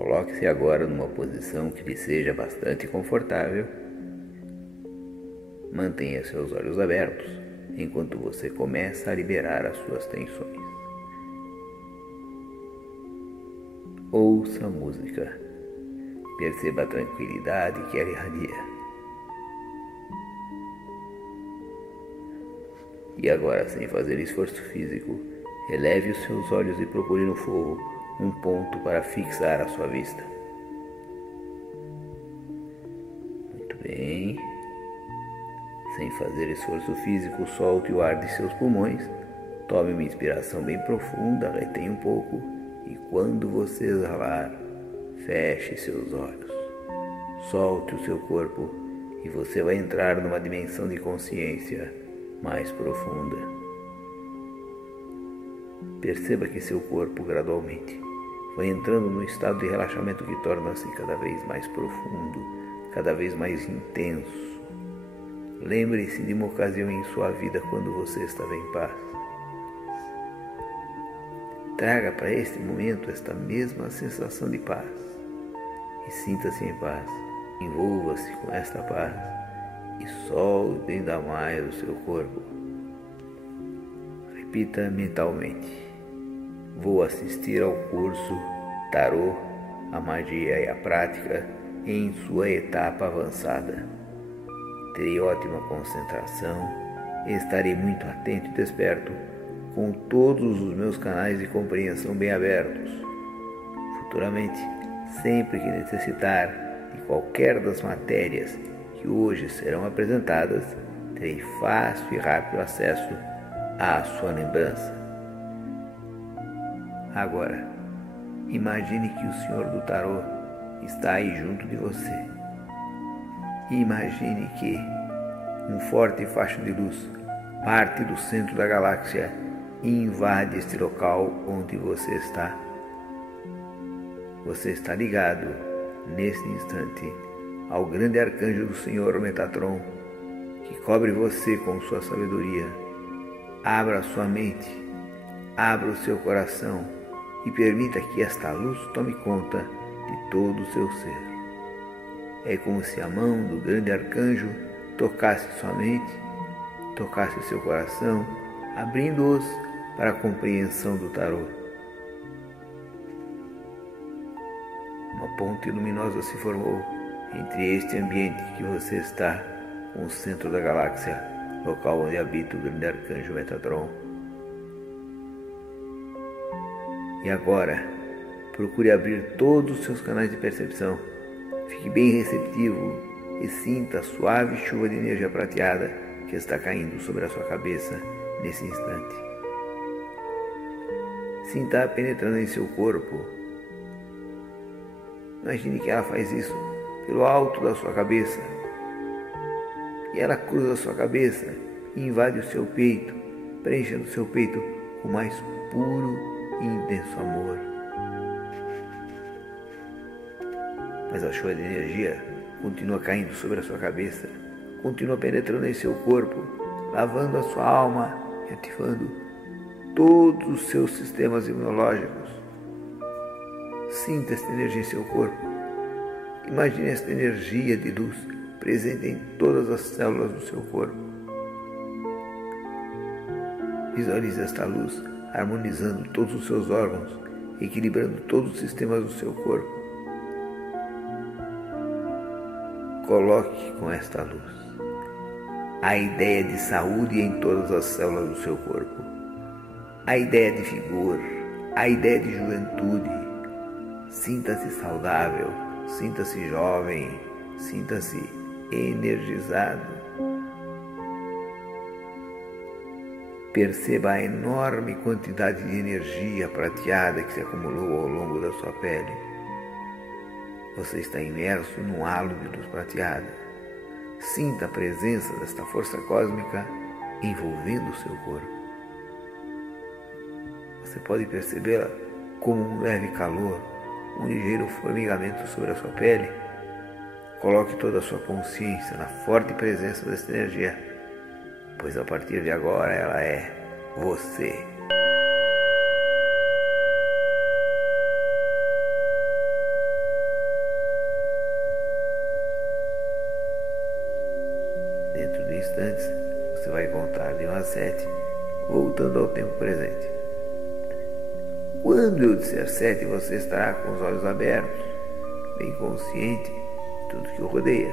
Coloque-se agora numa posição que lhe seja bastante confortável. Mantenha seus olhos abertos enquanto você começa a liberar as suas tensões. Ouça a música. Perceba a tranquilidade que ela irradia. E agora, sem fazer esforço físico, eleve os seus olhos e procure no fogo um ponto para fixar a sua vista. Muito bem. Sem fazer esforço físico, solte o ar de seus pulmões. Tome uma inspiração bem profunda, retenha um pouco e quando você exalar, feche seus olhos. Solte o seu corpo e você vai entrar numa dimensão de consciência mais profunda. Perceba que seu corpo gradualmente vai entrando num estado de relaxamento que torna-se cada vez mais profundo, cada vez mais intenso. Lembre-se de uma ocasião em sua vida quando você estava em paz. Traga para este momento esta mesma sensação de paz e sinta-se em paz. Envolva-se com esta paz e solte ainda mais o seu corpo. Repita mentalmente: vou assistir ao curso Tarô, a magia e a prática em sua etapa avançada. Terei ótima concentração e estarei muito atento e desperto, com todos os meus canais de compreensão bem abertos. Futuramente, sempre que necessitar de qualquer das matérias que hoje serão apresentadas, terei fácil e rápido acesso à sua lembrança. Agora, imagine que o Senhor do Tarô está aí junto de você. Imagine que um forte facho de luz parte do centro da galáxia e invade este local onde você está. Você está ligado, neste instante, ao grande arcanjo do Senhor Metatron, que cobre você com sua sabedoria. Abra sua mente, abra o seu coração e permita que esta luz tome conta de todo o seu ser. É como se a mão do grande arcanjo tocasse sua mente, tocasse seu coração, abrindo-os para a compreensão do tarô. Uma ponte luminosa se formou entre este ambiente que você está, com o centro da galáxia, local onde habita o grande arcanjo Metatron. E agora, procure abrir todos os seus canais de percepção. Fique bem receptivo e sinta a suave chuva de energia prateada que está caindo sobre a sua cabeça nesse instante. Sinta-a penetrando em seu corpo. Imagine que ela faz isso pelo alto da sua cabeça. E ela cruza a sua cabeça e invade o seu peito, preenchendo o seu peito com o mais puro e intenso amor. Mas a chuva de energia continua caindo sobre a sua cabeça, continua penetrando em seu corpo, lavando a sua alma e ativando todos os seus sistemas imunológicos. Sinta esta energia em seu corpo. Imagine esta energia de luz presente em todas as células do seu corpo. Visualize esta luz harmonizando todos os seus órgãos, equilibrando todos os sistemas do seu corpo. Coloque com esta luz a ideia de saúde em todas as células do seu corpo, a ideia de vigor, a ideia de juventude. Sinta-se saudável, sinta-se jovem, sinta-se energizado. Perceba a enorme quantidade de energia prateada que se acumulou ao longo da sua pele. Você está imerso num halo de luz prateada. Sinta a presença desta força cósmica envolvendo o seu corpo. Você pode percebê-la como um leve calor, um ligeiro formigamento sobre a sua pele. Coloque toda a sua consciência na forte presença desta energia, pois a partir de agora ela é você. de instantes, você vai contar de 1 a 7, voltando ao tempo presente. Quando eu disser 7, você estará com os olhos abertos, bem consciente de tudo que o rodeia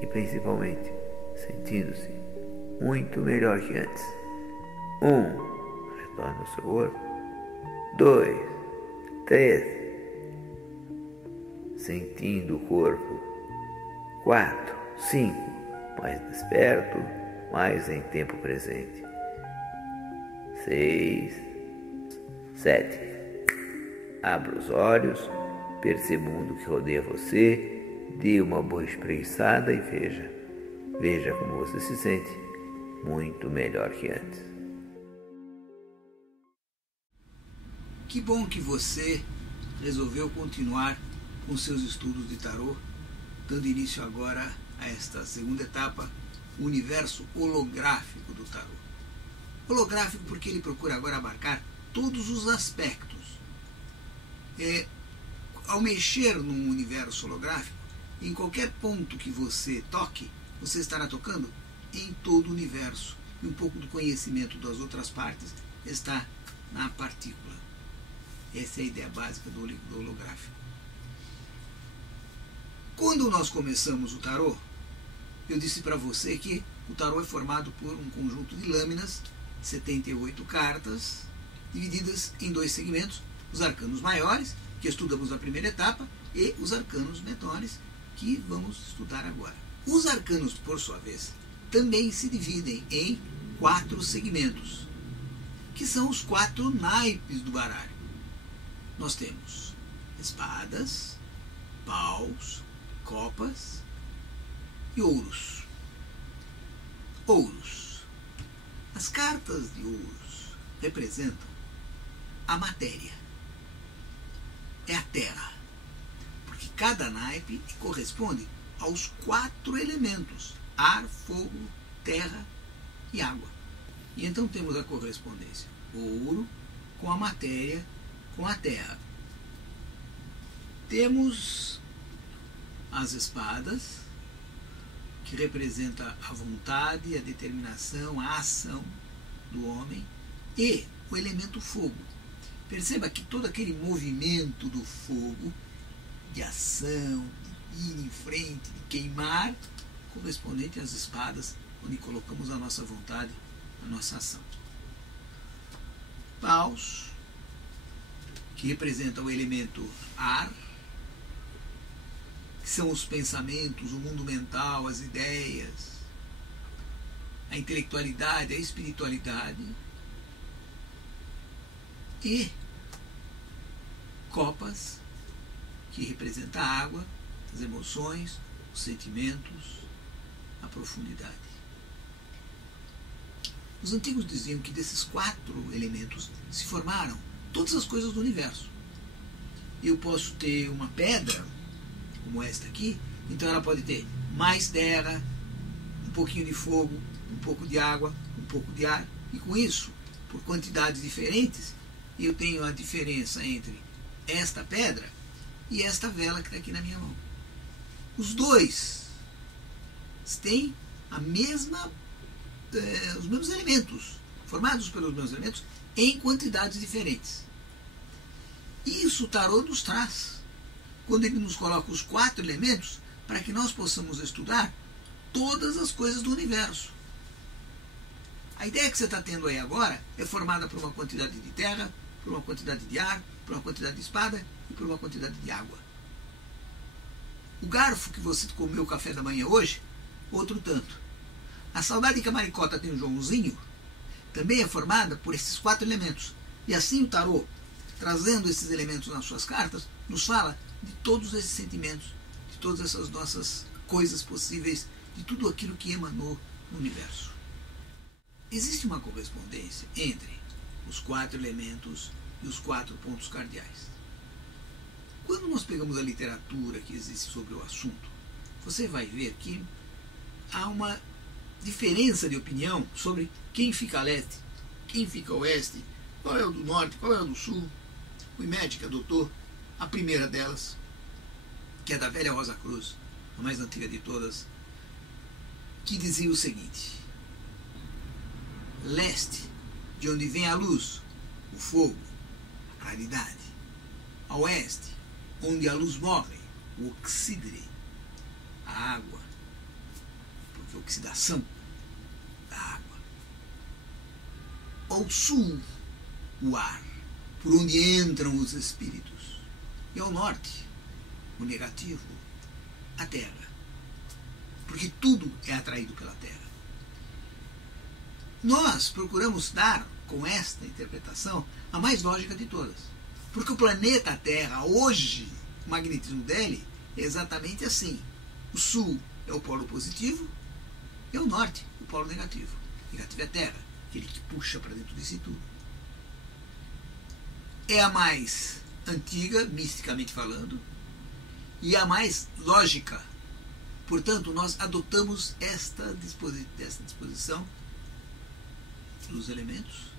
e principalmente sentindo-se muito melhor que antes. 1. Retorne ao seu corpo. 2. 3. Sentindo o corpo. 4. 5. Mais desperto, mais em tempo presente. 6. 7. Abra os olhos, perceba o mundo que rodeia você, dê uma boa espreguiçada e veja. Veja como você se sente muito melhor que antes. Que bom que você resolveu continuar com seus estudos de tarô, dando início agora a esta segunda etapa, o universo holográfico do tarô. Holográfico porque ele procura agora abarcar todos os aspectos. Ao mexer num universo holográfico, em qualquer ponto que você toque, você estará tocando em todo o universo. E um pouco do conhecimento das outras partes está na partícula. Essa é a ideia básica do holográfico. Quando nós começamos o tarô, eu disse para você que o tarô é formado por um conjunto de lâminas, 78 cartas, divididas em 2 segmentos, os arcanos maiores, que estudamos na primeira etapa, e os arcanos menores, que vamos estudar agora. Os arcanos, por sua vez, também se dividem em 4 segmentos, que são os 4 naipes do baralho. Nós temos espadas, paus, copas e ouros. Ouros. As cartas de ouros representam a matéria. É a terra. Porque cada naipe corresponde aos 4 elementos: ar, fogo, terra e água. E então temos a correspondência: ouro com a matéria, com a terra. Temos as espadas, que representa a vontade, a determinação, a ação do homem, e o elemento fogo. Perceba que todo aquele movimento do fogo, de ação, de ir em frente, de queimar, correspondente às espadas, onde colocamos a nossa vontade, a nossa ação. Paus, que representa o elemento ar, que são os pensamentos, o mundo mental, as ideias, a intelectualidade, a espiritualidade. E copas, que representa a água, as emoções, os sentimentos, a profundidade. Os antigos diziam que desses 4 elementos se formaram todas as coisas do universo. Eu posso ter uma pedra, como esta aqui, então ela pode ter mais terra, um pouquinho de fogo, um pouco de água, um pouco de ar, e com isso, por quantidades diferentes, eu tenho a diferença entre esta pedra e esta vela que está aqui na minha mão. Os dois têm a mesma, os mesmos elementos, formados pelos mesmos elementos, em quantidades diferentes. Isso o tarô nos traz, quando ele nos coloca os 4 elementos, para que nós possamos estudar todas as coisas do universo. A ideia que você está tendo aí agora é formada por uma quantidade de terra, por uma quantidade de ar, por uma quantidade de espada e por uma quantidade de água. O garfo que você comeu o café da manhã hoje, outro tanto. A saudade que a maricota tem o Joãozinho também é formada por esses 4 elementos. E assim o tarô, trazendo esses elementos nas suas cartas, nos fala de todos esses sentimentos, de todas essas nossas coisas possíveis, de tudo aquilo que emanou no universo. Existe uma correspondência entre os 4 elementos e os 4 pontos cardeais. Quando nós pegamos a literatura que existe sobre o assunto, você vai ver que há uma diferença de opinião sobre quem fica a leste, quem fica a oeste, qual é o do norte, qual é o do sul. O IMED adotou a primeira delas, que é da velha Rosa Cruz, a mais antiga de todas, que dizia o seguinte: leste, de onde vem a luz, o fogo, a claridade. A oeste, onde a luz morre, o oxídere, a água, porque oxidação da água. Ao sul, o ar, por onde entram os espíritos. E ao norte, o negativo, a terra, porque tudo é atraído pela terra. Nós procuramos dar, com esta interpretação, a mais lógica de todas. Porque o planeta Terra, hoje, o magnetismo dele é exatamente assim. O sul é o polo positivo e o norte o polo negativo. O negativo é a Terra, aquele que puxa para dentro de si tudo. É a mais antiga, misticamente falando, e a mais lógica. Portanto, nós adotamos esta disposição dos elementos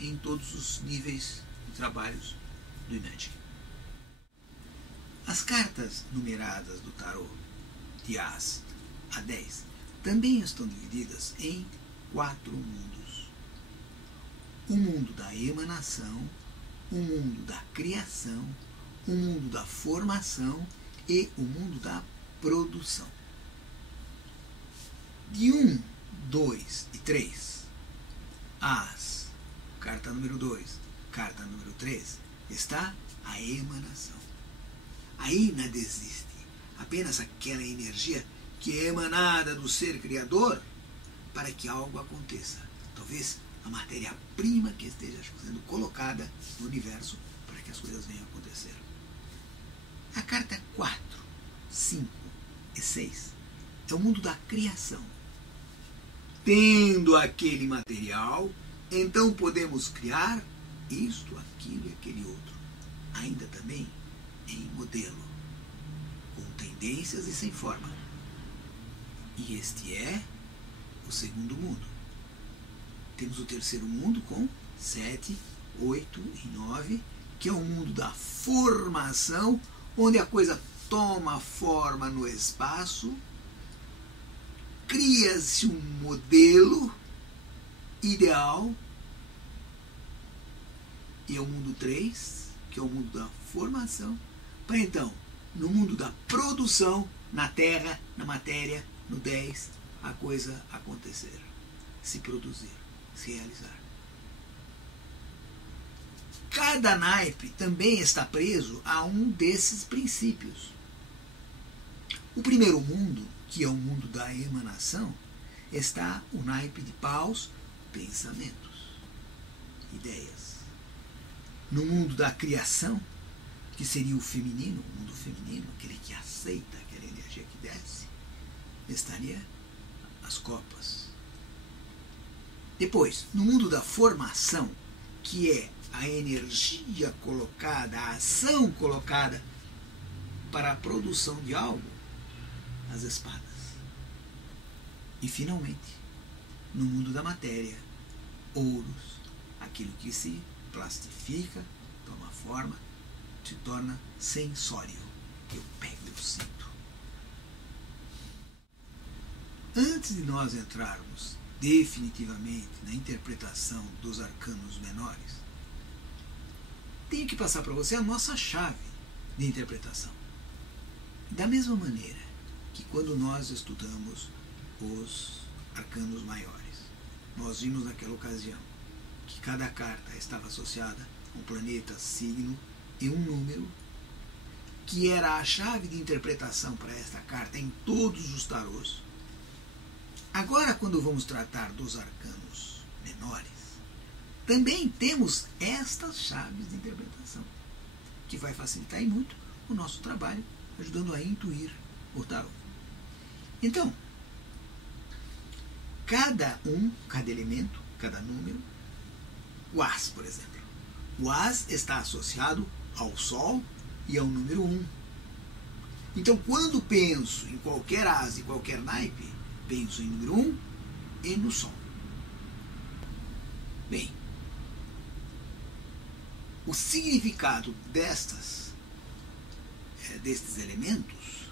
em todos os níveis de trabalhos do Imagine. As cartas numeradas do tarô, de As a 10, também estão divididas em 4 mundos. O mundo da emanação, o mundo da criação, o mundo da formação e o mundo da produção. De 1, 2 e 3, As, carta número 2, carta número 3, está a emanação. Aí nada existe, apenas aquela energia que é emanada do ser criador para que algo aconteça. Talvez a matéria-prima que esteja sendo colocada no universo para que as coisas venham a acontecer. A carta 4, 5 e 6 é o mundo da criação. Tendo aquele material, então podemos criar isto, aquilo e aquele outro. Ainda também em modelo, com tendências e sem forma. E este é o segundo mundo. Temos o terceiro mundo com 7, 8 e 9, que é o mundo da formação, onde a coisa toma forma no espaço, cria-se um modelo ideal, e é o mundo 3, que é o mundo da formação, para então, no mundo da produção, na terra, na matéria, no 10, a coisa acontecer, se produzir, se realizar. Cada naipe também está preso a um desses princípios. O primeiro mundo, que é o mundo da emanação, está o naipe de paus, pensamentos, ideias. No mundo da criação, que seria o feminino, o mundo feminino, aquele que aceita aquela energia que desce, estaria as copas. Depois, no mundo da formação, que é a energia colocada, a ação colocada para a produção de algo, as espadas. E, finalmente, no mundo da matéria, ouros, aquilo que se plastifica, toma forma, se torna sensório. Eu pego e eu sinto. Antes de nós entrarmos definitivamente na interpretação dos arcanos menores, tenho que passar para você a nossa chave de interpretação. Da mesma maneira que quando nós estudamos os arcanos maiores, nós vimos naquela ocasião que cada carta estava associada a um planeta, signo e um número, que era a chave de interpretação para esta carta em todos os tarôs. Agora, quando vamos tratar dos arcanos menores, também temos estas chaves de interpretação, que vai facilitar e muito o nosso trabalho, ajudando a intuir o tarô. Então, cada elemento, cada número, o As, por exemplo. O As está associado ao Sol e ao número 1. Então, quando penso em qualquer As e qualquer naipe, penso em número 1 e no Sol. Bem, o significado destes elementos,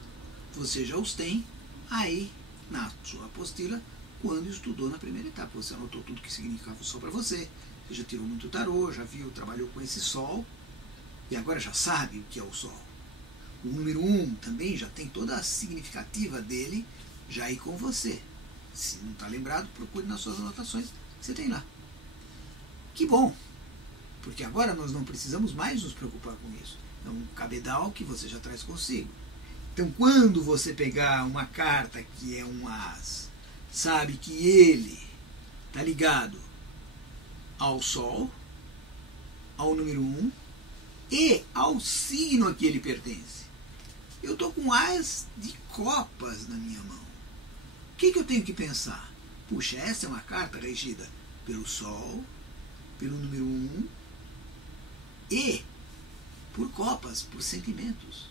você já os tem aí na sua apostila quando estudou na primeira etapa. Você anotou tudo que significava o Sol para você, você já tirou muito tarô, já viu, trabalhou com esse Sol, e agora já sabe o que é o Sol. O número 1 também já tem toda a significativa dele já aí com você. Se não está lembrado, procure nas suas anotações, você tem lá. Que bom, porque agora nós não precisamos mais nos preocupar com isso. É um cabedal que você já traz consigo. Então, quando você pegar uma carta que é um as, sabe que ele está ligado ao Sol, ao número 1 e ao signo a que ele pertence. Eu estou com as de copas na minha mão. O que eu tenho que pensar? Puxa, essa é uma carta regida pelo Sol, pelo número 1 e por copas, por sentimentos.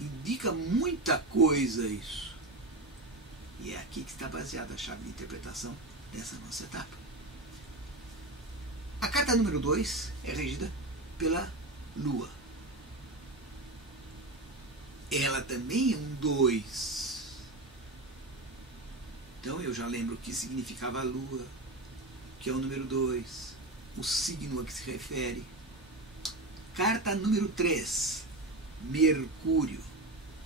Indica muita coisa isso. E é aqui que está baseada a chave de interpretação dessa nossa etapa. A carta número 2 é regida pela Lua. Ela também é um 2. Então eu já lembro o que significava a Lua, que é o número 2, o signo a que se refere. Carta número 3, Mercúrio.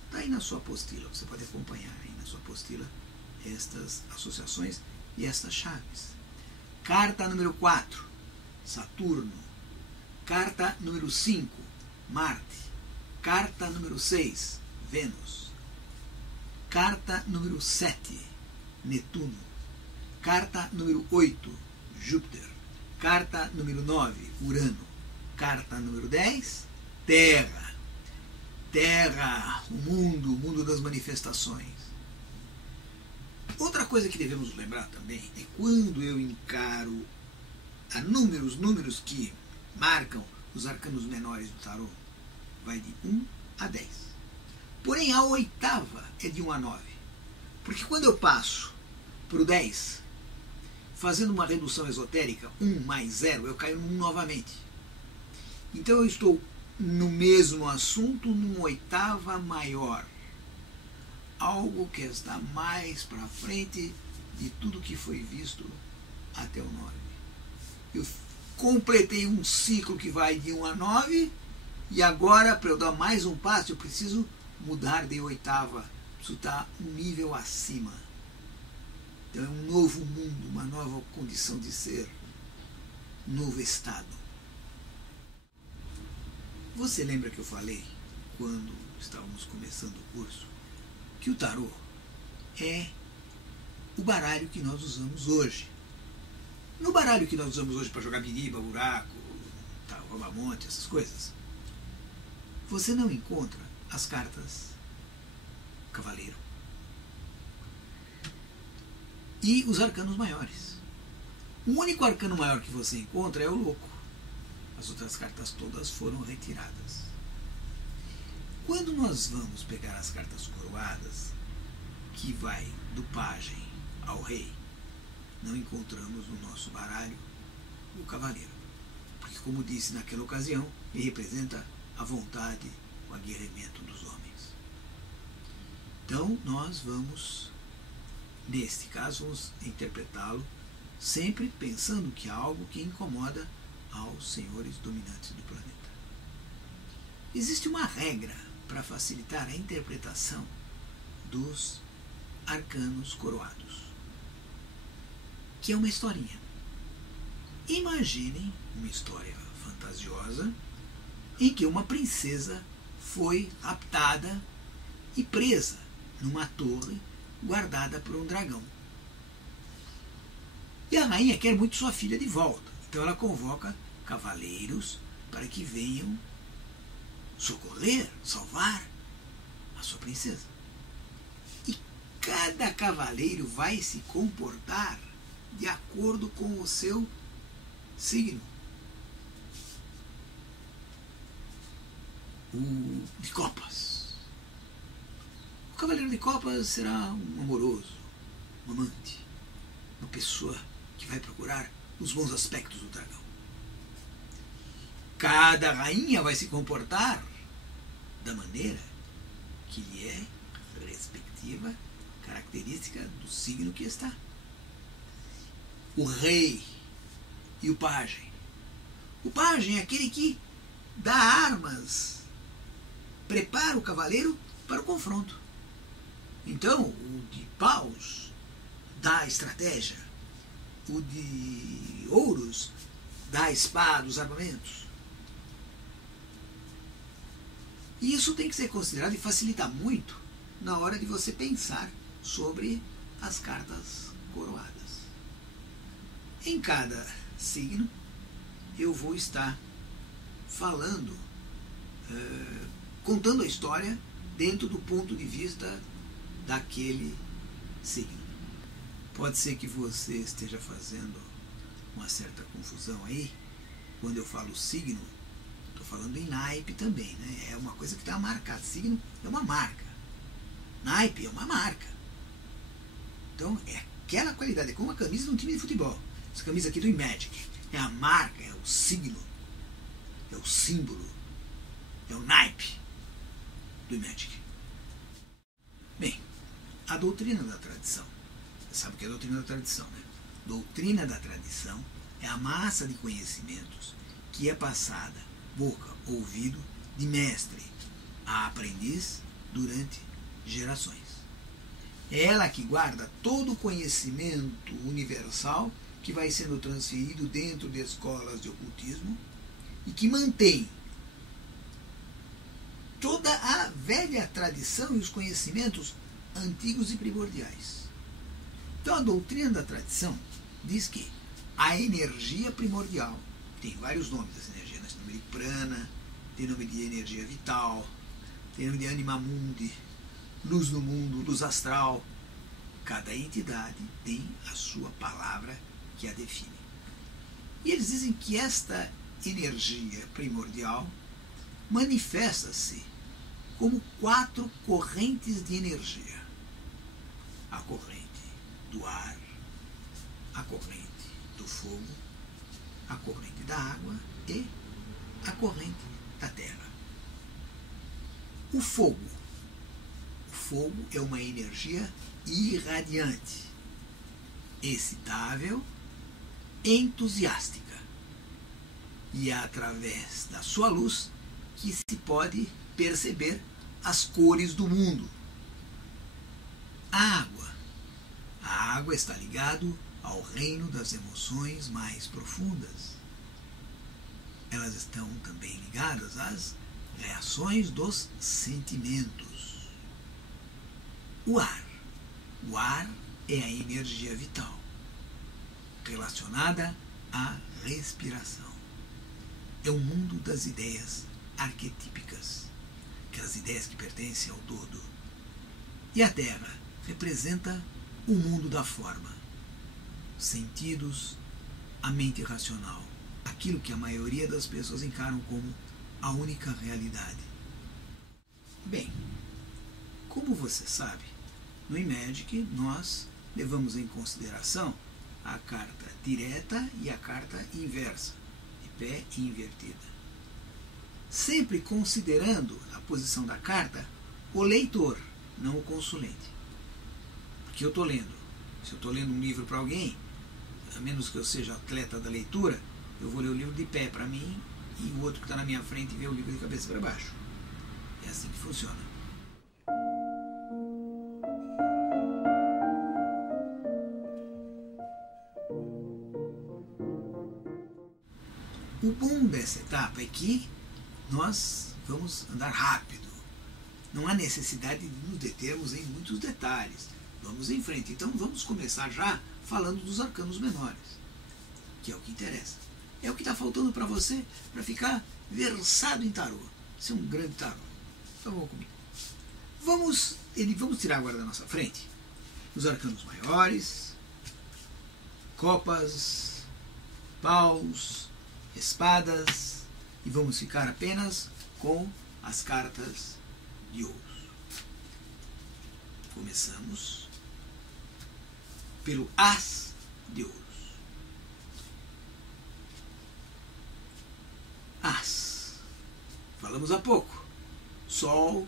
Está aí na sua apostila, você pode acompanhar aí na sua apostila estas associações e estas chaves. Carta número 4, Saturno. Carta número 5, Marte. Carta número 6, Vênus. Carta número 7, Netuno. Carta número 8, Júpiter. Carta número 9, Urano. Carta número 10, Terra. Terra, o mundo das manifestações. Outra coisa que devemos lembrar também é quando eu encaro a números que marcam os arcanos menores do tarô, vai de 1 a 10. Porém, a oitava é de 1 a 9. Porque quando eu passo para o 10, fazendo uma redução esotérica, 1 mais 0, eu caio no 1 novamente. Então eu estou no mesmo assunto, numa oitava maior. Algo que está mais para frente de tudo que foi visto até o 9. Eu completei um ciclo que vai de 1 a 9, e agora, para eu dar mais um passo, eu preciso mudar de oitava. Preciso estar um nível acima. Então é um novo mundo, uma nova condição de ser, um novo estado. Você lembra que eu falei, quando estávamos começando o curso, que o tarô é o baralho que nós usamos hoje. No baralho que nós usamos hoje para jogar biriba, buraco, rouba-monte, essas coisas, você não encontra as cartas cavaleiro e os arcanos maiores. O único arcano maior que você encontra é o louco. As outras cartas todas foram retiradas. Quando nós vamos pegar as cartas coroadas, que vai do pajem ao rei, não encontramos no nosso baralho o cavaleiro. Porque, como disse naquela ocasião, ele representa a vontade, o aguerrimento dos homens. Então, nós vamos, neste caso, vamos interpretá-lo sempre pensando que há algo que incomoda aos senhores dominantes do planeta. Existe uma regra para facilitar a interpretação dos arcanos coroados, que é uma historinha. Imaginem uma história fantasiosa em que uma princesa foi raptada e presa numa torre guardada por um dragão. E a rainha quer muito sua filha de volta. Então ela convoca cavaleiros para que venham socorrer, salvar a sua princesa. E cada cavaleiro vai se comportar de acordo com o seu signo. O de copas. O cavaleiro de copas será um amoroso, um amante, uma pessoa que vai procurar os bons aspectos do dragão. Cada rainha vai se comportar da maneira que lhe é respectiva característica do signo que está. O rei e o pajem. O pajem é aquele que dá armas, prepara o cavaleiro para o confronto. Então, o de paus dá a estratégia, o de ouros dá a espada, os armamentos. E isso tem que ser considerado e facilita muito na hora de você pensar sobre as cartas coroadas. Em cada signo, eu vou estar falando, contando a história dentro do ponto de vista daquele signo. Pode ser que você esteja fazendo uma certa confusão aí. Quando eu falo signo, estou falando em naipe também, né? É uma coisa que está marcada. Signo é uma marca. Naipe é uma marca. Então, é aquela qualidade. É como a camisa de um time de futebol. Essa camisa aqui do Magic é a marca, é o signo, é o símbolo, é o naipe do Magic. Bem, a doutrina da tradição. Você sabe o que é a doutrina da tradição, né? Doutrina da tradição é a massa de conhecimentos que é passada boca, ouvido, de mestre a aprendiz durante gerações. É ela que guarda todo o conhecimento universal que vai sendo transferido dentro de escolas de ocultismo e que mantém toda a velha tradição e os conhecimentos antigos e primordiais. Então a doutrina da tradição diz que a energia primordial, tem vários nomes dessa energia, tem nome de prana, tem nome de energia vital, tem nome de anima mundi, luz do mundo, luz astral. Cada entidade tem a sua palavra que a define. E eles dizem que esta energia primordial manifesta-se como 4 correntes de energia. A corrente do ar, a corrente do fogo, a corrente da água e a corrente da terra. O fogo é uma energia irradiante, excitável, entusiástica. E é através da sua luz que se pode perceber as cores do mundo. A água está ligada ao reino das emoções mais profundas. Elas estão também ligadas às reações dos sentimentos. O ar é a energia vital, relacionada à respiração. É o mundo das ideias arquetípicas, aquelas ideias que pertencem ao todo. E a terra representa o mundo da forma, sentidos, a mente racional, aquilo que a maioria das pessoas encaram como a única realidade. Bem, como você sabe, no Magic nós levamos em consideração a carta direta e a carta inversa, de pé e invertida. Sempre considerando a posição da carta o leitor, não o consulente. Porque eu estou lendo. Se eu estou lendo um livro para alguém, a menos que eu seja atleta da leitura, eu vou ler o livro de pé para mim e o outro que está na minha frente vê o livro de cabeça para baixo. É assim que funciona. O bom dessa etapa é que nós vamos andar rápido. Não há necessidade de nos determos em muitos detalhes. Vamos em frente. Então vamos começar já falando dos arcanos menores, que é o que interessa. É o que está faltando para você para ficar versado em tarô. Ser um grande tarô. Então vamos comigo. Vamos tirar agora da nossa frente os arcanos maiores, copas, paus, espadas, e vamos ficar apenas com as cartas de ouros. Começamos pelo As de ouros. As. Falamos há pouco. Sol,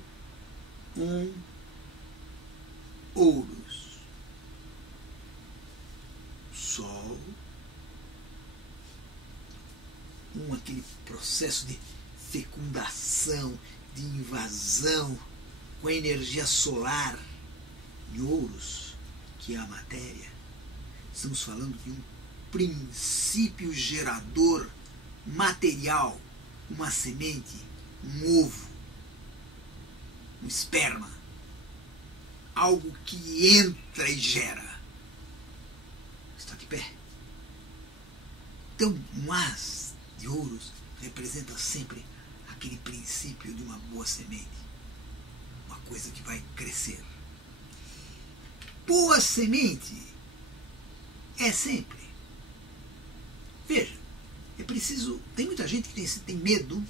ouros. Sol. Aquele processo de fecundação, de invasão com a energia solar em ouros, que é a matéria. Estamos falando de um princípio gerador material, uma semente, um ovo, um esperma, algo que entra e gera. Está de pé. Então, um as de ouros representa sempre aquele princípio de uma boa semente, uma coisa que vai crescer. Boa semente é sempre. Veja, é preciso. Tem muita gente que tem medo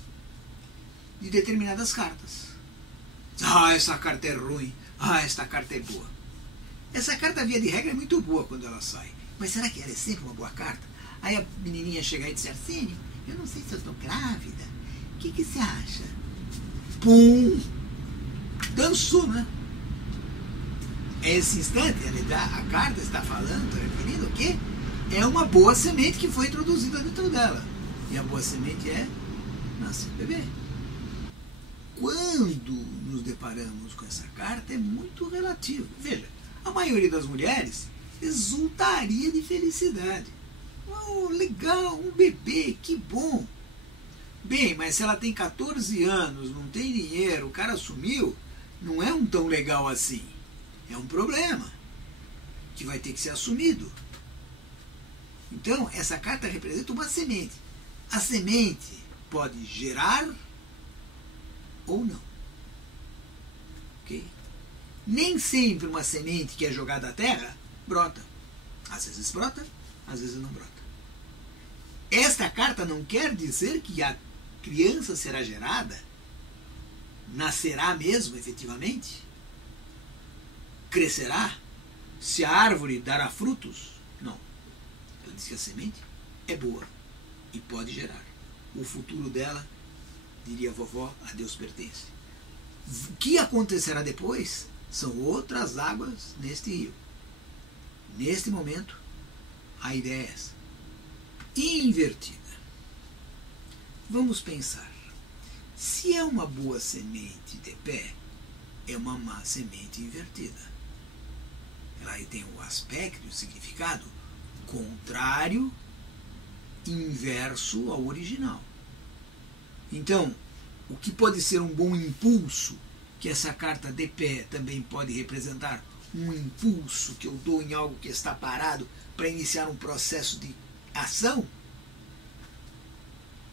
de determinadas cartas. Ah, essa carta é ruim. Ah, esta carta é boa. Essa carta, via de regra, é muito boa quando ela sai. Mas será que ela é sempre uma boa carta? Aí a menininha chega aí e diz: Arsênio, eu não sei se eu estou grávida. O que você acha? Pum! Dançou, né? Esse instante, a carta está falando, está referindo o quê? É uma boa semente que foi introduzida dentro dela. E a boa semente é nascer bebê. Quando nos deparamos com essa carta, é muito relativo. Veja, a maioria das mulheres exultaria de felicidade. Oh, legal, um bebê, que bom. Bem, mas se ela tem 14 anos, não tem dinheiro, o cara sumiu, não é um tão legal assim. É um problema que vai ter que ser assumido. Então, essa carta representa uma semente. A semente pode gerar ou não. Ok? Nem sempre uma semente que é jogada à terra brota. Às vezes brota, às vezes não brota. Esta carta não quer dizer que a criança será gerada, nascerá mesmo, efetivamente, crescerá, se a árvore dará frutos. Não. Ela diz que a semente é boa e pode gerar. O futuro dela, diria a vovó, a Deus pertence. O que acontecerá depois são outras águas neste rio. Neste momento, a ideia é essa. Invertida. Vamos pensar. Se é uma boa semente de pé, é uma má semente invertida. Ela aí tem o aspecto e o significado contrário, inverso ao original. Então, o que pode ser um bom impulso, que essa carta de pé também pode representar um impulso que eu dou em algo que está parado para iniciar um processo de ação,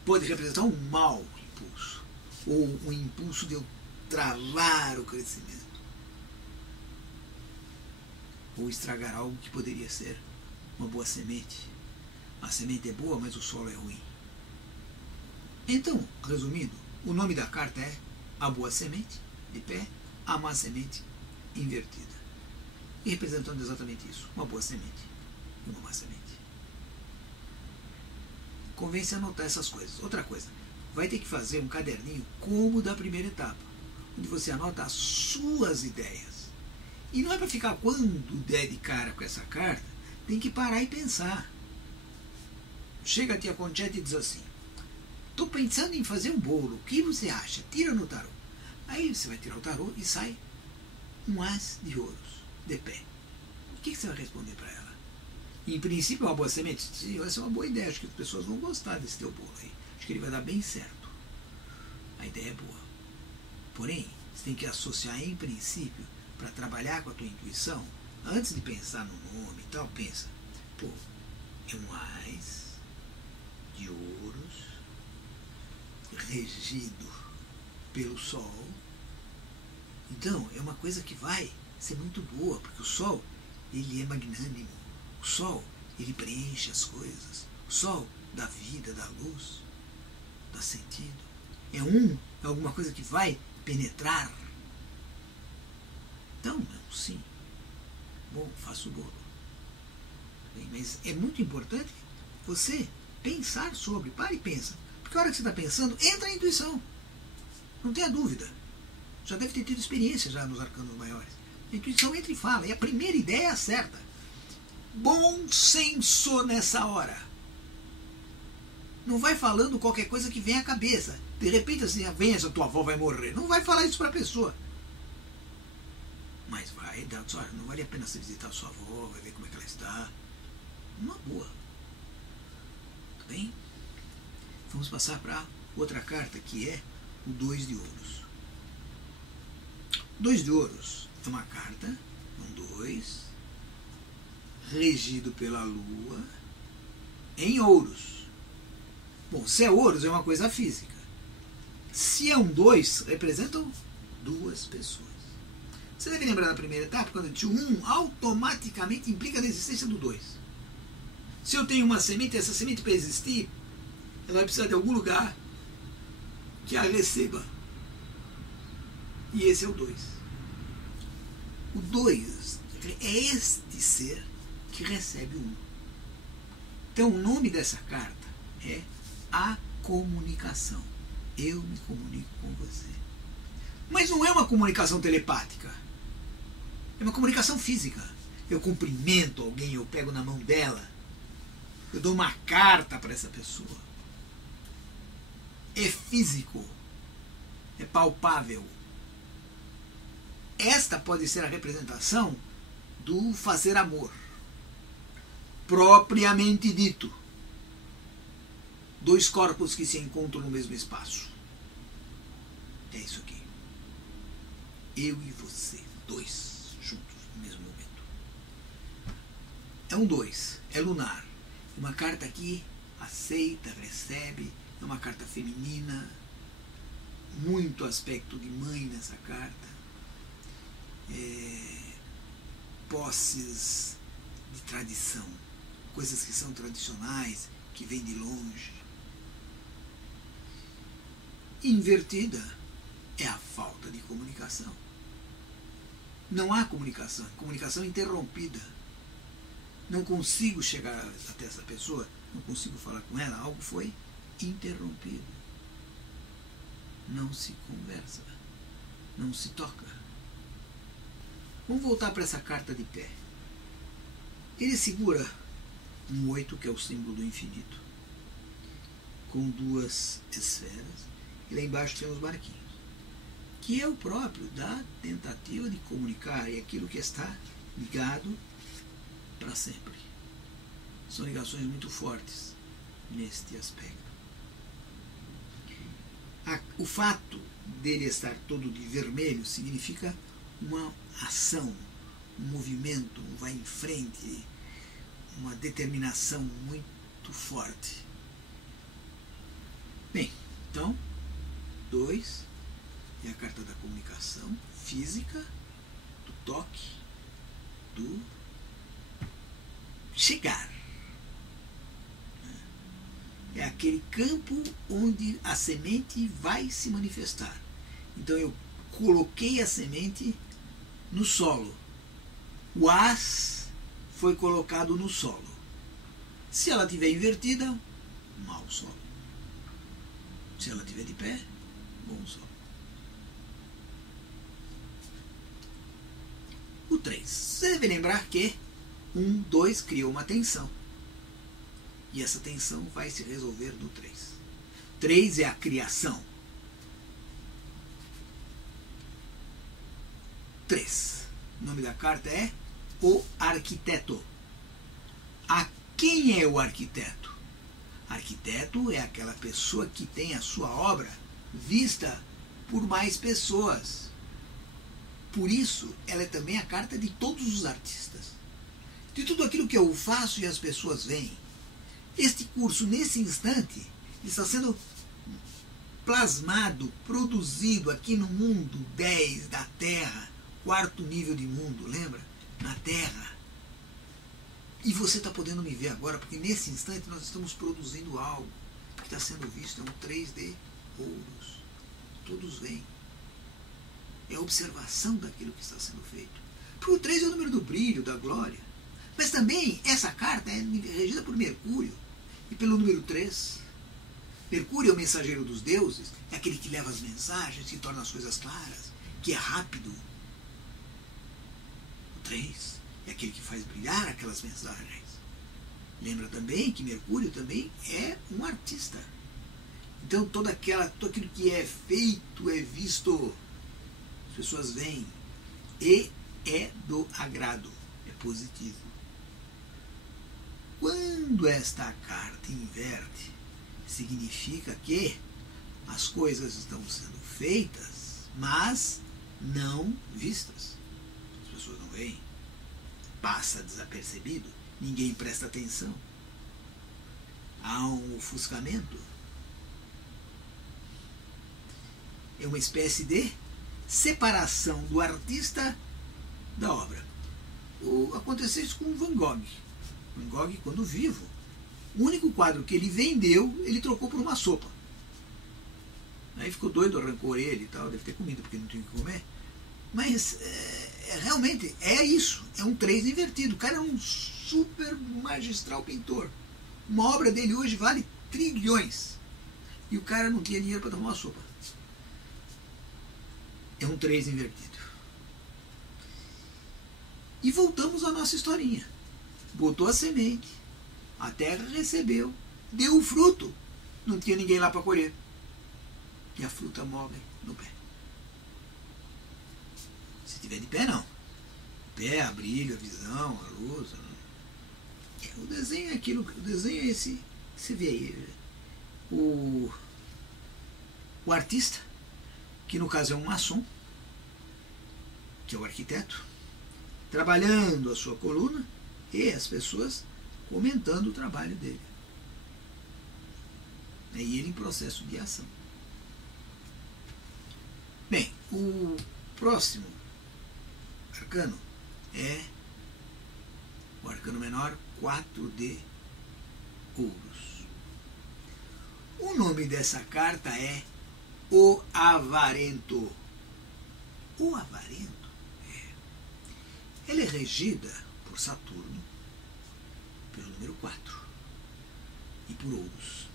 pode representar um mau impulso, ou um impulso de eu travar o crescimento, ou estragar algo que poderia ser uma boa semente. A semente é boa, mas o solo é ruim. Então, resumindo, o nome da carta é a boa semente, de pé, a má semente, invertida. E representando exatamente isso, uma boa semente e uma má semente. Convém-se anotar essas coisas. Outra coisa, vai ter que fazer um caderninho como o da primeira etapa, onde você anota as suas ideias. E não é para ficar, quando der de cara com essa carta, tem que parar e pensar. Chega a tia Conchete e diz assim: estou pensando em fazer um bolo, o que você acha? Tira no tarô. Aí você vai tirar o tarô e sai um as de ouros, de pé. O que você vai responder para ela? Em princípio é uma boa semente. Sim, vai ser uma boa ideia, acho que as pessoas vão gostar desse teu bolo aí. Acho que ele vai dar bem certo. A ideia é boa. Porém, você tem que associar em princípio, para trabalhar com a tua intuição, antes de pensar no nome e tal, pensa, pô, é um as de ouros regido pelo sol. Então, é uma coisa que vai ser muito boa, porque o sol, ele é magnânimo. O sol, ele preenche as coisas. O sol dá vida, dá luz, dá sentido. É alguma coisa que vai penetrar. Então, não, sim. Bom, faço o bolo. Bem, mas é muito importante você pensar sobre. Para e pensa. Porque a hora que você está pensando, entra a intuição. Não tenha dúvida. Já deve ter tido experiência já nos arcanos maiores. A intuição entra e fala, e a primeira ideia é a certa. Bom senso nessa hora. Não vai falando qualquer coisa que vem à cabeça. De repente assim, vem essa tua avó vai morrer. Não vai falar isso para a pessoa. Mas vai dar, olha, não vale a pena você visitar a sua avó, vai ver como é que ela está. Uma boa. Tudo bem? Vamos passar para outra carta, que é o 2 de ouros. 2 de ouros é uma carta, um 2, regido pela lua, em ouros. Bom, se é ouros, é uma coisa física. Se é um 2, representam duas pessoas. Você deve lembrar da primeira etapa, quando eu tinha o 1, automaticamente implica a existência do 2. Se eu tenho uma semente, essa semente para existir, ela vai precisar de algum lugar que a receba. E esse é o 2. O 2 é este ser que recebe o 1. Então o nome dessa carta é a comunicação. Eu me comunico com você. Mas não é uma comunicação telepática. É uma comunicação física. Eu cumprimento alguém, eu pego na mão dela, eu dou uma carta para essa pessoa. É físico. É palpável. Esta pode ser a representação do fazer amor, propriamente dito. Dois corpos que se encontram no mesmo espaço. É isso aqui. Eu e você, dois, juntos, no mesmo momento. É um 2, é lunar. Uma carta aqui, aceita, recebe, é uma carta feminina, muito aspecto de mãe nessa carta. Posses de tradição, coisas que são tradicionais, que vêm de longe. Invertida é a falta de comunicação. Não há comunicação, comunicação interrompida. Não consigo chegar até essa pessoa, não consigo falar com ela, algo foi interrompido. Não se conversa, não se toca. Vamos voltar para essa carta de pé. Ele segura um 8, que é o símbolo do infinito, com duas esferas, e lá embaixo tem os barquinhos, que é o próprio da tentativa de comunicar, e aquilo que está ligado para sempre. São ligações muito fortes neste aspecto. O fato dele estar todo de vermelho significa uma ação, um movimento, um vai em frente, uma determinação muito forte. Bem, então, 2 é a carta da comunicação física, do toque, do chegar. É aquele campo onde a semente vai se manifestar. Então eu coloquei a semente no solo. O as foi colocado no solo. Se ela estiver invertida, mau solo. Se ela estiver de pé, bom solo. O 3. Você deve lembrar que 1, 2 criou uma tensão. E essa tensão vai se resolver no 3. 3 é a criação. 3. O nome da carta é o arquiteto. Quem é o arquiteto? Arquiteto é aquela pessoa que tem a sua obra vista por mais pessoas. Por isso, ela é também a carta de todos os artistas. De tudo aquilo que eu faço e as pessoas veem. Este curso, nesse instante, está sendo plasmado, produzido aqui no mundo 10 da Terra, 4º nível de mundo, lembra? Na Terra. E você está podendo me ver agora, porque nesse instante nós estamos produzindo algo que está sendo visto, é um 3D ouros. Todos veem. É a observação daquilo que está sendo feito. Porque o 3 é o número do brilho, da glória. Mas também essa carta é regida por Mercúrio e pelo número 3. Mercúrio é o mensageiro dos deuses, é aquele que leva as mensagens, que torna as coisas claras, que é rápido. 3 é aquele que faz brilhar aquelas mensagens. Lembra também que Mercúrio também é um artista. Então tudo aquilo que é feito, é visto, as pessoas veem e é do agrado, é positivo. Quando esta carta inverte, significa que as coisas estão sendo feitas, mas não vistas. As pessoas não veem, passa desapercebido, ninguém presta atenção. Há um ofuscamento. É uma espécie de separação do artista da obra. Aconteceu isso com Van Gogh. Van Gogh, quando vivo, o único quadro que ele vendeu, ele trocou por uma sopa. Aí ficou doido, arrancou ele e tal, deve ter comido porque não tinha o que comer. Mas realmente é isso, é um 3 invertido. O cara é um super magistral pintor. Uma obra dele hoje vale trilhões. E o cara não tinha dinheiro para tomar uma sopa. É um 3 invertido. E voltamos à nossa historinha. Botou a semente, a terra recebeu, deu o fruto, não tinha ninguém lá para colher. E a fruta morre no pé. Se tiver de pé, não. O pé, a brilho, a visão, a luz. O desenho é aquilo, o desenho é esse. Você vê aí. O artista, que no caso é um maçom, que é o arquiteto, trabalhando a sua coluna, e as pessoas comentando o trabalho dele. E ele em processo de ação. Bem, o próximo arcano é o arcano menor, 4 de ouros. O nome dessa carta é o Avarento. O Avarento ela é regida por Saturno, pelo número 4, e por ouros.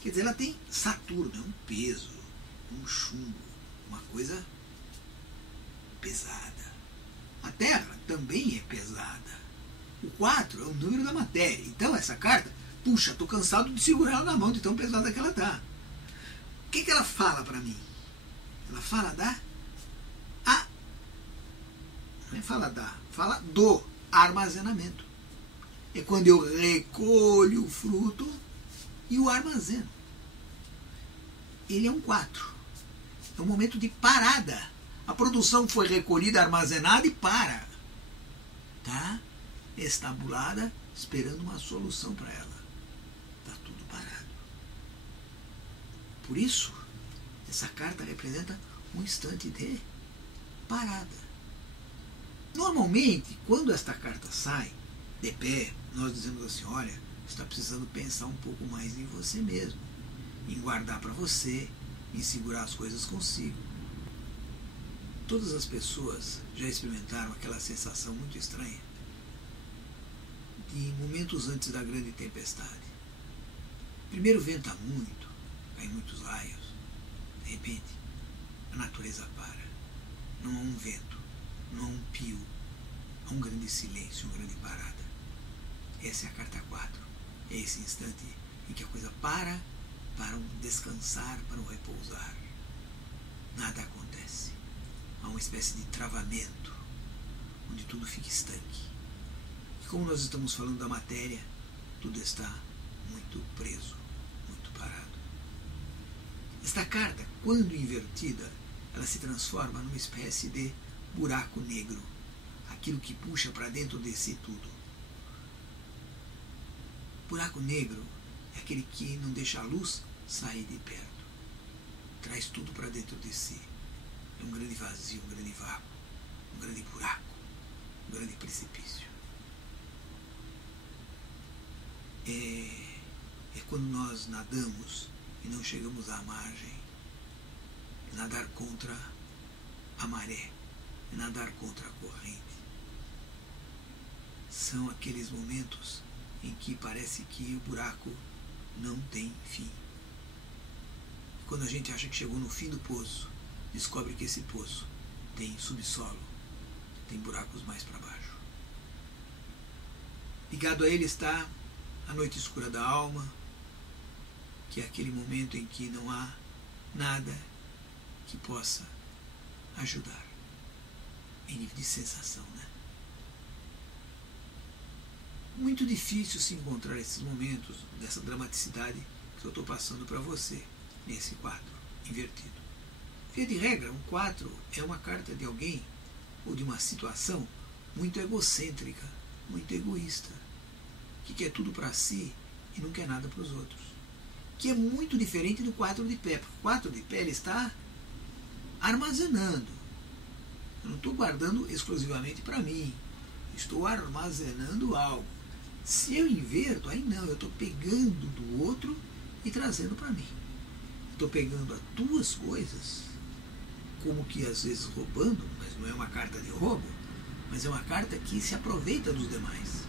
Quer dizer, ela tem Saturno, é um peso, um chumbo, uma coisa pesada. A Terra também é pesada. O 4 é o número da matéria. Então essa carta, puxa, estou cansado de segurar ela na mão de tão pesada que ela está. O que ela fala para mim? Ela fala não é fala do armazenamento. É quando eu recolho o fruto e o armazeno. Ele é um 4. É um momento de parada. A produção foi recolhida, armazenada e para. Tá estabulada, esperando uma solução para ela. Está tudo parado. Por isso, essa carta representa um instante de parada. Normalmente, quando esta carta sai de pé, nós dizemos assim, olha, você está precisando pensar um pouco mais em você mesmo, em guardar para você, em segurar as coisas consigo. Todas as pessoas já experimentaram aquela sensação muito estranha de momentos antes da grande tempestade. Primeiro venta muito, cai muitos raios, de repente a natureza para, não há um vento, não há um pio, há um grande silêncio, uma grande parada. Essa é a carta 4, é esse instante em que a coisa para um descansar, para um repousar. Nada acontece. Há uma espécie de travamento, onde tudo fica estanque. E como nós estamos falando da matéria, tudo está muito preso, muito parado. Esta carta, quando invertida, ela se transforma numa espécie de buraco negro, aquilo que puxa para dentro de si tudo. Buraco negro é aquele que não deixa a luz sair de perto, traz tudo para dentro de si. É um grande vazio, um grande vácuo, um grande buraco, um grande precipício. É quando nós nadamos e não chegamos à margem. É nadar contra a maré, é nadar contra a corrente. São aqueles momentos em que parece que o buraco não tem fim. Quando a gente acha que chegou no fim do poço, descobre que esse poço tem subsolo, tem buracos mais para baixo. Ligado a ele está a noite escura da alma, que é aquele momento em que não há nada que possa ajudar, em nível de sensação, né? Muito difícil se encontrar esses momentos dessa dramaticidade que eu estou passando para você nesse quadro invertido. Via de regra, um 4 é uma carta de alguém ou de uma situação muito egocêntrica, muito egoísta, que quer tudo para si e não quer nada para os outros. Que é muito diferente do 4 de pé, porque o 4 de pé ele está armazenando. Eu não estou guardando exclusivamente para mim, estou armazenando algo. Se eu inverto, aí não, eu estou pegando do outro e trazendo para mim. Estou pegando as tuas coisas, como que às vezes roubando, mas não é uma carta de roubo, mas é uma carta que se aproveita dos demais,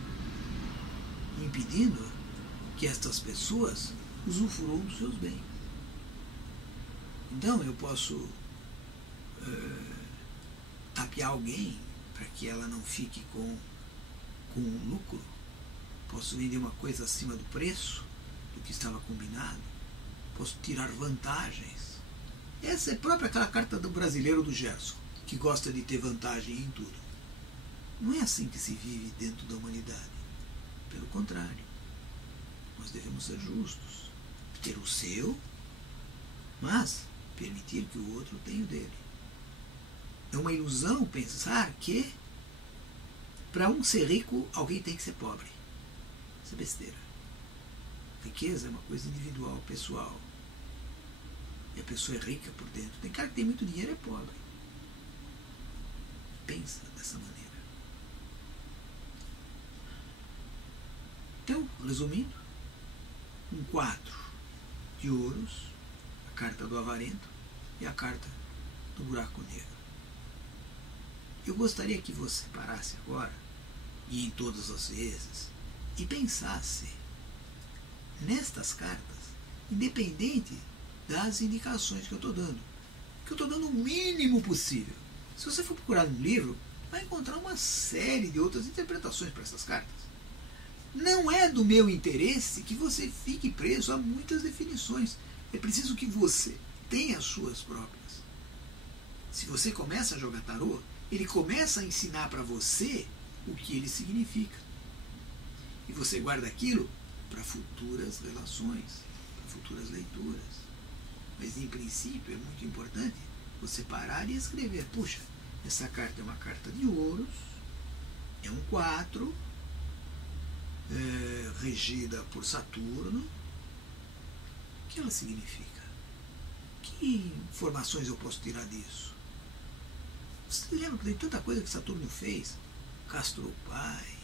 impedindo que estas pessoas usufruam dos seus bens. Então eu posso tapear alguém para que ela não fique com um lucro. Posso vender uma coisa acima do preço do que estava combinado. Posso tirar vantagens. Essa é própria aquela carta do brasileiro do Gerson, que gosta de ter vantagem em tudo. Não é assim que se vive dentro da humanidade. Pelo contrário, nós devemos ser justos, ter o seu, mas permitir que o outro tenha o dele. É uma ilusão pensar que para um ser rico, alguém tem que ser pobre. Isso é besteira. Riqueza é uma coisa individual, pessoal. E a pessoa é rica por dentro. Tem cara que tem muito dinheiro e é pobre. Pensa dessa maneira. Então, resumindo, um 4 de ouros, a carta do avarento e a carta do buraco negro. Eu gostaria que você parasse agora, e em todas as vezes, e pensasse nestas cartas, independente das indicações que eu estou dando. Que eu estou dando o mínimo possível. Se você for procurar no livro, vai encontrar uma série de outras interpretações para essas cartas. Não é do meu interesse que você fique preso a muitas definições. É preciso que você tenha as suas próprias. Se você começa a jogar tarô, ele começa a ensinar para você o que ele significa. E você guarda aquilo para futuras relações, para futuras leituras. Mas, em princípio, é muito importante você parar e escrever. Puxa, essa carta é uma carta de ouros, é um 4, regida por Saturno. O que ela significa? Que informações eu posso tirar disso? Você lembra que tem tanta coisa que Saturno fez? Castrou o pai,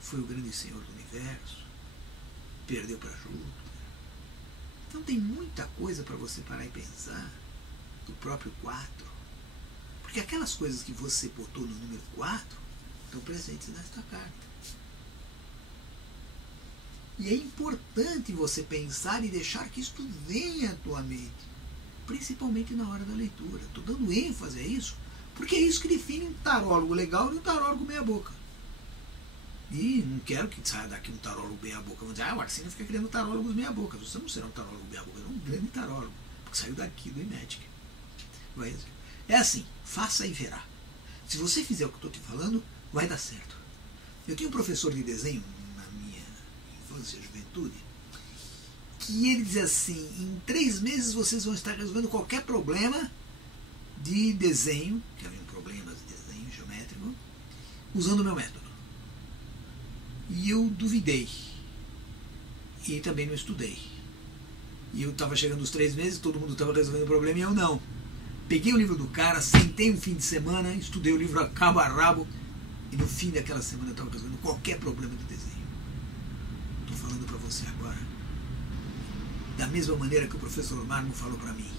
foi o grande senhor do universo, perdeu para Júpiter. Então tem muita coisa para você parar e pensar do próprio 4. Porque aquelas coisas que você botou no número 4 estão presentes nesta carta. E é importante você pensar e deixar que isto venha à tua mente, principalmente na hora da leitura. Estou dando ênfase a isso, porque é isso que define um tarólogo legal e um tarólogo meia-boca. E não quero que saia daqui um tarólogo meia-boca. Vão dizer, o Arsênio fica criando tarólogos meia-boca. Você não será um tarólogo meia-boca, é um grande tarólogo, porque saiu daqui do Imética. É assim, faça e verá. Se você fizer o que eu estou te falando, vai dar certo. Eu tinha um professor de desenho na minha infância e juventude, que ele dizia assim, em 3 meses vocês vão estar resolvendo qualquer problema de desenho, que haviam problemas de desenho geométrico, usando o meu método. E eu duvidei. E também não estudei. E eu estava chegando nos 3 meses, todo mundo estava resolvendo o problema e eu não. Peguei o livro do cara, sentei um fim de semana, estudei o livro a cabo a rabo, e no fim daquela semana eu estava resolvendo qualquer problema de desenho. Estou falando para você agora. Da mesma maneira que o professor Marmo falou para mim.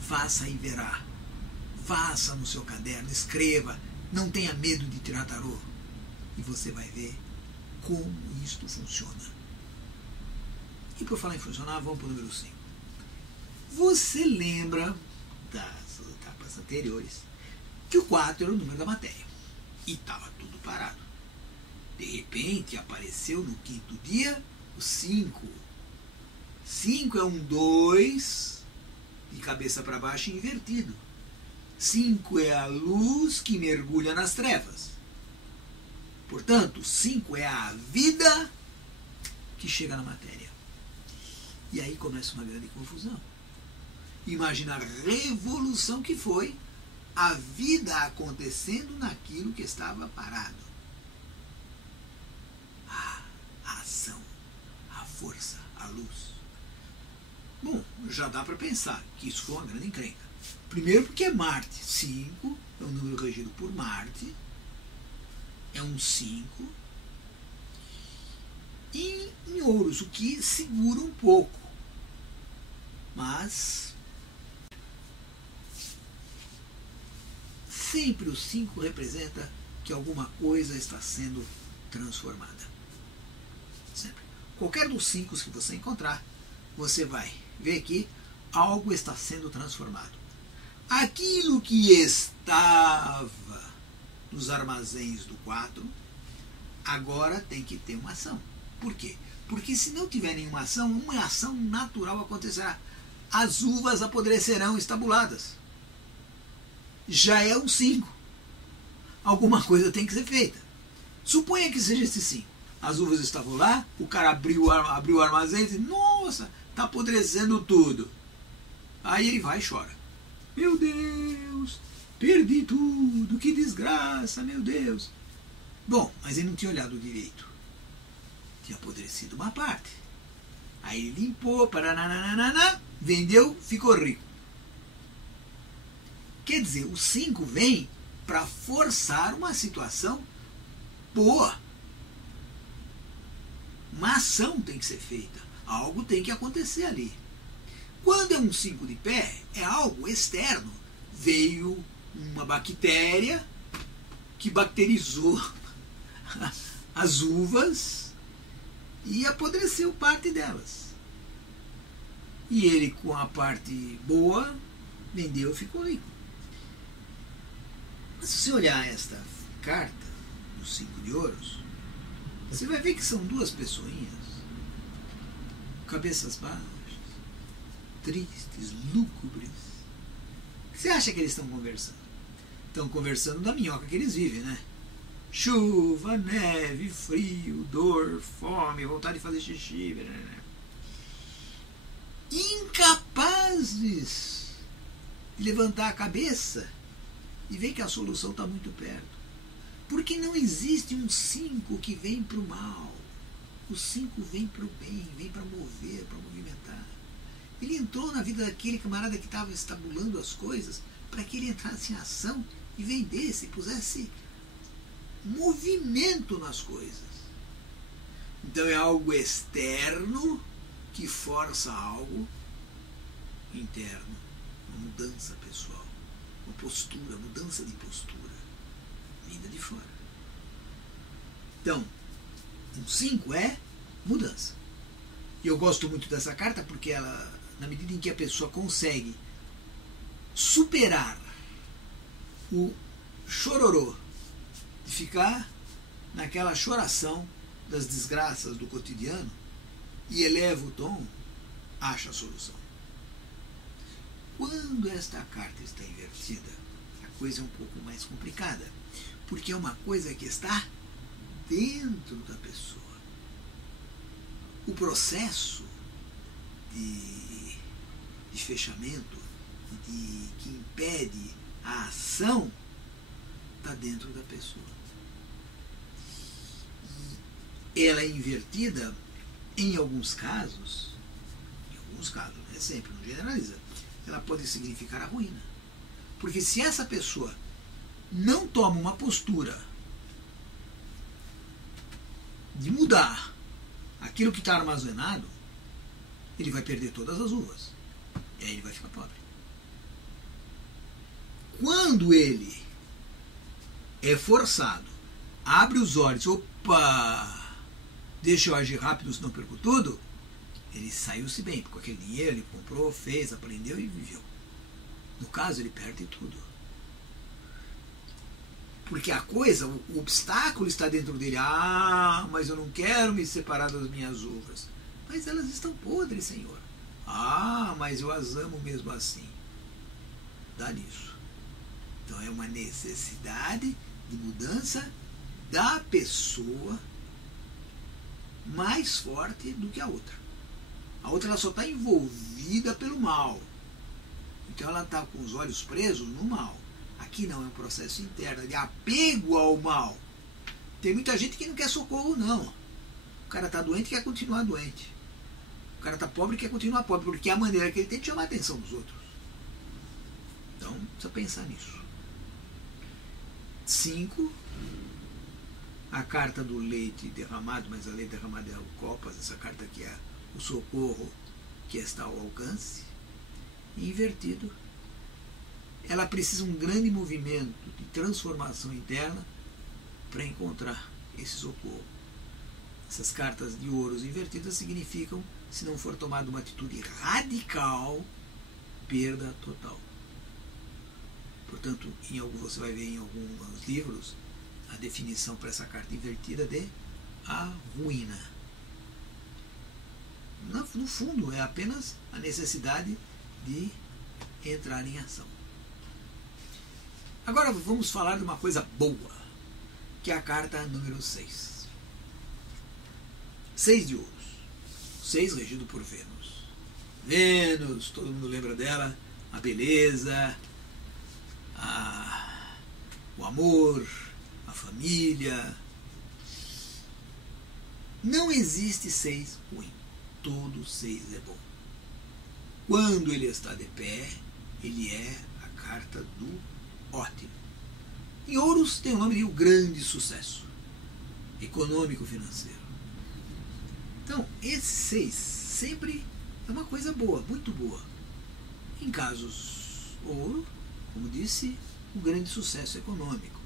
Faça e verá. Faça no seu caderno, escreva. Não tenha medo de tirar tarô. E você vai ver como isto funciona. E por falar em funcionar, vamos para o número 5. Você lembra das etapas anteriores que o 4 era o número da matéria. E estava tudo parado. De repente apareceu no quinto dia o 5. 5 é um 2 de cabeça para baixo invertido. 5 é a luz que mergulha nas trevas. Portanto, 5 é a vida que chega na matéria. E aí começa uma grande confusão. Imagina a revolução que foi a vida acontecendo naquilo que estava parado. A ação, a força, a luz. Bom, já dá para pensar que isso foi uma grande encrenca. Primeiro porque é Marte. 5 é um número regido por Marte. É um 5. E em ouros, o que segura um pouco. Mas sempre o 5 representa que alguma coisa está sendo transformada. Sempre. Qualquer dos 5 que você encontrar, você vai ver que algo está sendo transformado. Aquilo que estava nos armazéns do 4, agora tem que ter uma ação. Por quê? Porque se não tiver nenhuma ação, uma ação natural acontecerá. As uvas apodrecerão estabuladas. Já é um 5. Alguma coisa tem que ser feita. Suponha que seja esse 5. As uvas estavam lá, o cara abriu o armazém e disse, nossa, está apodrecendo tudo. Aí ele vai e chora. Meu Deus, perdi tudo, que desgraça, meu Deus. Bom, mas ele não tinha olhado direito. Tinha apodrecido uma parte. Aí ele limpou, parananana, vendeu, ficou rico. Quer dizer, o 5 vem para forçar uma situação boa. Uma ação tem que ser feita. Algo tem que acontecer ali. Quando é um 5 de pé, é algo externo. Veio uma bactéria que bacterizou as uvas e apodreceu parte delas. E ele, com a parte boa, vendeu e ficou rico. Mas se você olhar esta carta dos 5 de ouros, você vai ver que são duas pessoinhas, cabeças baixas, tristes, lúgubres. Você acha que eles estão conversando? Estão conversando da minhoca que eles vivem, né? Chuva, neve, frio, dor, fome, vontade de fazer xixi. Incapazes de levantar a cabeça e ver que a solução está muito perto. Porque não existe um 5 que vem para o mal. O 5 vem para o bem, vem para mover, para movimentar. Ele entrou na vida daquele camarada que estava estabulando as coisas para que ele entrasse em ação e vendesse, pusesse movimento nas coisas. Então é algo externo que força algo interno, uma mudança pessoal, uma postura, mudança de postura, vinda de fora. Então, um 5 é mudança. E eu gosto muito dessa carta porque ela, na medida em que a pessoa consegue superar o chororô de ficar naquela choração das desgraças do cotidiano e eleva o tom, acha a solução. Quando esta carta está invertida, a coisa é um pouco mais complicada, porque é uma coisa que está dentro da pessoa. O processo de fechamento, que impede a ação, está dentro da pessoa. E ela é invertida em alguns casos, não é sempre, não generaliza, ela pode significar a ruína. Porque se essa pessoa não toma uma postura de mudar aquilo que está armazenado, ele vai perder todas as uvas. E aí ele vai ficar pobre. Quando ele é forçado, abre os olhos, opa, deixa eu agir rápido, senão perco tudo, ele saiu-se bem, porque aquele dinheiro ele comprou, fez, aprendeu e viveu. No caso, ele perde tudo. Porque a coisa, o obstáculo está dentro dele. Ah, mas eu não quero me separar das minhas uvas. Mas elas estão podres, Senhor. Ah, mas eu as amo mesmo assim. Dá nisso. Então é uma necessidade de mudança da pessoa mais forte do que a outra. A outra ela só está envolvida pelo mal. Então ela está com os olhos presos no mal. Aqui não, é um processo interno de apego ao mal. Tem muita gente que não quer socorro, não. O cara está doente e quer continuar doente. O cara está pobre e quer continuar pobre, porque é a maneira que ele tem de chamar a atenção dos outros. Então, precisa pensar nisso. 5. A carta do leite derramado, mas a leite derramada é o copas. Essa carta aqui é o socorro que está ao alcance. E invertido, ela precisa um grande movimento de transformação interna para encontrar esse socorro. Essas cartas de ouros invertidas significam, se não for tomada uma atitude radical, perda total. Portanto, você vai ver em alguns livros a definição para essa carta invertida de a ruína. No fundo, é apenas a necessidade de entrar em ação. Agora vamos falar de uma coisa boa, que é a carta número 6. 6 de ouros. 6 regido por Vênus. Vênus, todo mundo lembra dela, a beleza, o amor, a família. Não existe 6 ruim. Todo 6 é bom. Quando ele está de pé, ele é a carta do ótimo. Em ouros tem o nome de o grande sucesso econômico-financeiro. Então, esse 6 sempre é uma coisa boa, muito boa. Em casos ouro, como disse, o grande sucesso econômico.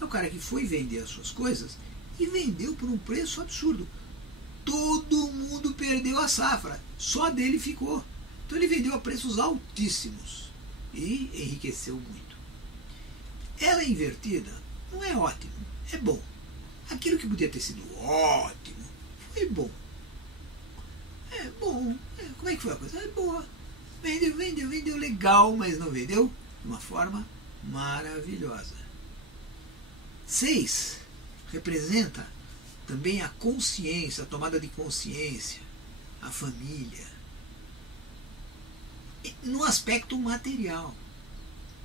É o cara que foi vender as suas coisas e vendeu por um preço absurdo. Todo mundo perdeu a safra, só dele ficou. Então ele vendeu a preços altíssimos e enriqueceu muito. Ela invertida não é ótimo, é bom. Aquilo que podia ter sido ótimo foi bom. É bom. Como é que foi a coisa? É boa. Vendeu legal, mas não vendeu de uma forma maravilhosa. 6 representa também a consciência, a tomada de consciência, a família, no aspecto material.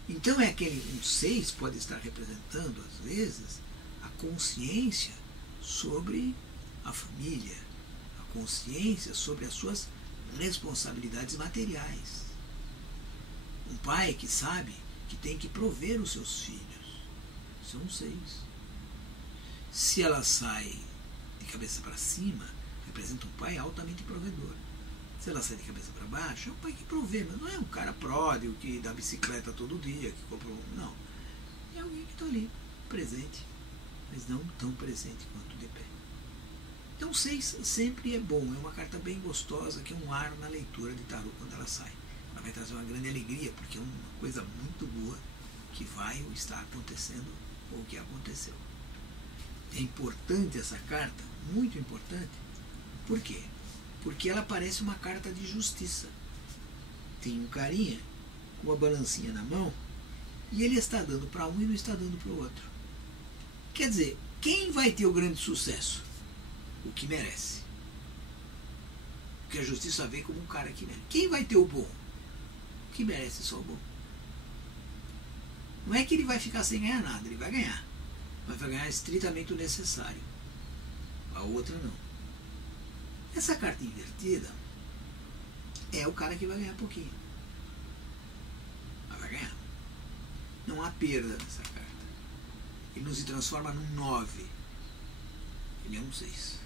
Então é aquele 6 pode estar representando, às vezes, a consciência sobre a família, a consciência sobre as suas responsabilidades materiais. Um pai que sabe que tem que prover os seus filhos. Isso é um 6. Se ela sai de cabeça para cima, representa um pai altamente provedor. Se ela sai de cabeça para baixo, é um pai que provê, mas não é um cara pródigo que dá bicicleta todo dia, que compra não. É alguém que está ali, presente, mas não tão presente quanto de pé. Então 6 sempre é bom, é uma carta bem gostosa, que é um ar na leitura de tarô quando ela sai. Ela vai trazer uma grande alegria, porque é uma coisa muito boa que vai ou está acontecendo ou que aconteceu. É importante essa carta, muito importante. Por quê? Porque ela parece uma carta de justiça. Tem um carinha com uma balancinha na mão e ele está dando para um e não está dando para o outro. Quer dizer, quem vai ter o grande sucesso? O que merece. Porque a justiça vem como um cara que merece. Quem vai ter o bom? O que merece só o bom. Não é que ele vai ficar sem ganhar nada, ele vai ganhar. Mas vai ganhar estritamente o necessário. A outra não. Essa carta invertida é o cara que vai ganhar pouquinho. Mas vai ganhar. Não há perda nessa carta. Ele não se transforma num 9. Ele é um 6.